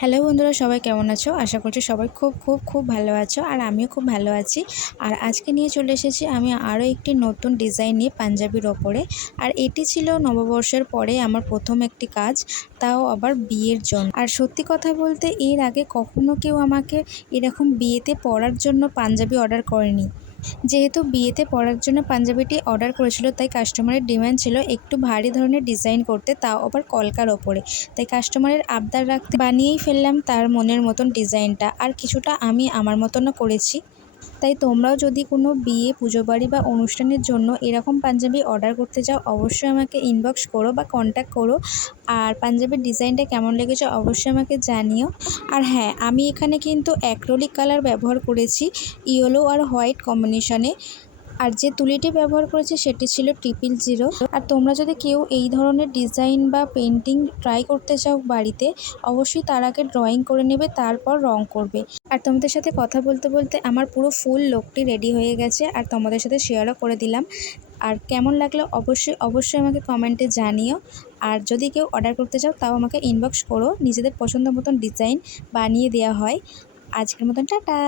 Hello বন্ধুরা, সবাই কেমন আছো? আশা করছি সবাই খুব খুব খুব ভালো আছো, আর আমিও খুব ভালো আছি। আর আজকে নিয়ে চলে এসেছি আমি আরও একটি নতুন ডিজাইন নিয়ে পাঞ্জাবির ওপরে। আর এটি ছিল নববর্ষের পরে আমার প্রথম একটি কাজ, তাও আবার বিয়ের জন্য। আর সত্যি কথা বলতে এর আগে কখনো কেউ আমাকে এরকম বিয়েতে পরার জন্য পাঞ্জাবি অর্ডার করেনি। যেহেতু বিয়েতে পরার জন্য পাঞ্জাবিটি অর্ডার করেছিল, তাই কাস্টমারের ডিমান্ড ছিল একটু ভারী ধরনের ডিজাইন করতে, তাও আবার কলকার ওপরে। তাই কাস্টমারের আবদার রাখতে বানিয়েই ফেললাম তার মনের মতন ডিজাইনটা, আর কিছুটা আমি আমার মতনও করেছি। তাই তোমরাও যদি কোনো বিয়ে, পুজো বাড়ি বা অনুষ্ঠানের জন্য এরকম পাঞ্জাবি অর্ডার করতে চাও, অবশ্যই আমাকে ইনবক্স করো বা কন্ট্যাক্ট করো। আর পাঞ্জাবির ডিজাইনটা কেমন লেগেছে অবশ্যই আমাকে জানিও। আর হ্যাঁ, আমি এখানে কিন্তু অ্যাক্রিলিক কালার ব্যবহার করেছি, ইয়েলো আর হোয়াইট কম্বিনেশনে। আর যে তুলিটি ব্যবহার করেছি সেটি ছিল 000। আর তোমরা যদি কেউ এই ধরনের ডিজাইন বা পেন্টিং ট্রাই করতে চাও বাড়িতে, অবশ্যই তার আগে ড্রয়িং করে নেবে, তারপর রং করবে। আর তোমাদের সাথে কথা বলতে বলতে আমার পুরো ফুল লুকটি রেডি হয়ে গেছে, আর তোমাদের সাথে শেয়ারও করে দিলাম। আর কেমন লাগলো অবশ্যই অবশ্যই আমাকে কমেন্টে জানিও। আর যদি কেউ অর্ডার করতে চাও তাও আমাকে ইনবক্স করো, নিজেদের পছন্দ মতন ডিজাইন বানিয়ে দেওয়া হয়। আজকের মতন টাটা।